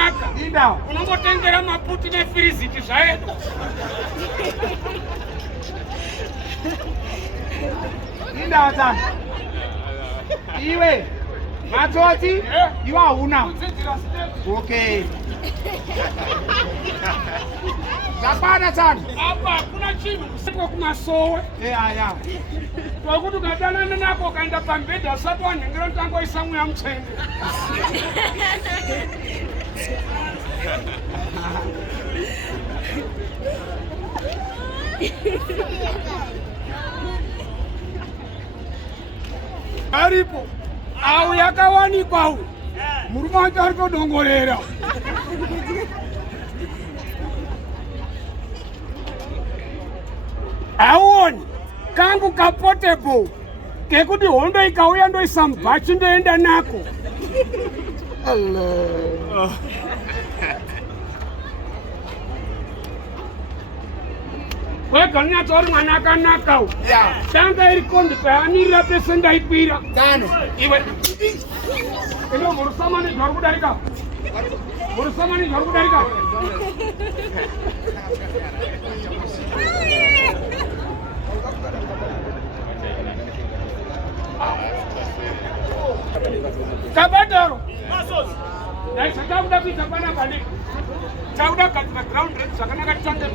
zvakanaka. Inda. Unombotengera maputi nefiriziti zvaedo. Inda sana. Iwe. Matsotsi? Iwe hauna. Okay. Zapana sana. Apa hakuna chinhu kusiko kumasowe. Aya. Twakuti ukadanana nako ukaenda pambedha usati wanhengera utangoisa mweya mutsvene. Aripo au yakawanikwa uyu murume wacho ari kudongorera. Auoni kangu kapotable kekuti hondo ikauya ndoisa mubhachi ndoenda nako. Wega unyatsauri mwana akanaka uyu. Danga iri kombi payamirira pese ndaikwira. Iwe ino murusamani zviri kudarika. Murusamani zviri kudarika. Kabadaro. Dai saka kuda kuita pana bali. Chauda kati ground rate zvakanaka titange